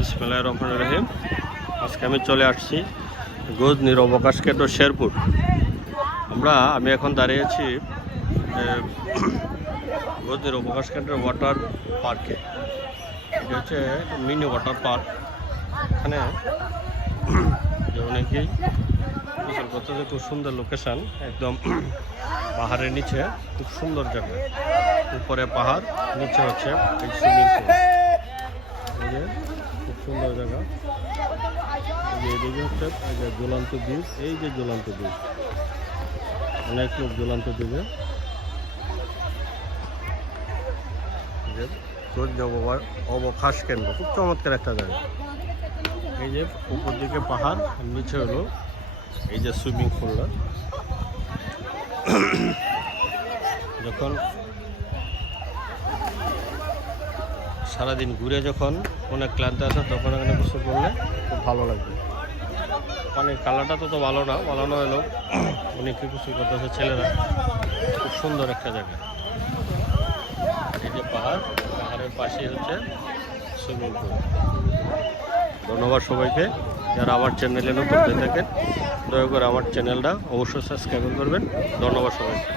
রহমানির রহিম। আজকে আমি চলে আসছি গজনির অবকাশ কেন্দ্র শেরপুর। আমরা আমি এখন দাঁড়িয়ে আছি আহ, গজনির অবকাশ কেন্দ্রের ওয়াটার পার্কে। এটা হচ্ছে মিনি ওয়াটার পার্ক। এখানে অনেকেই গোসল করতেছে খুব সুন্দর লোকেশন একদম পাহাড়ের নিচে খুব সুন্দর জায়গা। উপরে পাহাড় নিচে হচ্ছে সুইমিং পুল। সুন্দর জায়গা। এদিকে হচ্ছে যে ঝুলন্ত দ্বীপ এই যে ঝুলন্ত দ্বীপ অনেক লোক ঝুলন্ত দ্বীপে অবকাশ কেন্দ্র, খুব চমৎকার একটা জায়গা। এই যে উপর দিকে পাহাড় নিচে হলো এই যে সুইমিং পুলটা যখন সারাদিন ঘুরে যখন অনেক ক্লান্ত আছে, তখন এখানে গোসল করলে খুব ভালো লাগবে। পানির কালারটা তো তো ভালো না ভালো না হলেও অনেকে গোসল করতেছে, ছেলেরা। খুব সুন্দর একটা জায়গা। এই যে পাহাড়, পাহাড়ের পাশে হচ্ছে সুইমিং পুল। ধন্যবাদ সবাইকে। যারা আমার চ্যানেলে নতুন হয়ে থাকেন, দয়া করে আমার চ্যানেলটা অবশ্যই সাবস্ক্রাইব করবেন। ধন্যবাদ সবাইকে।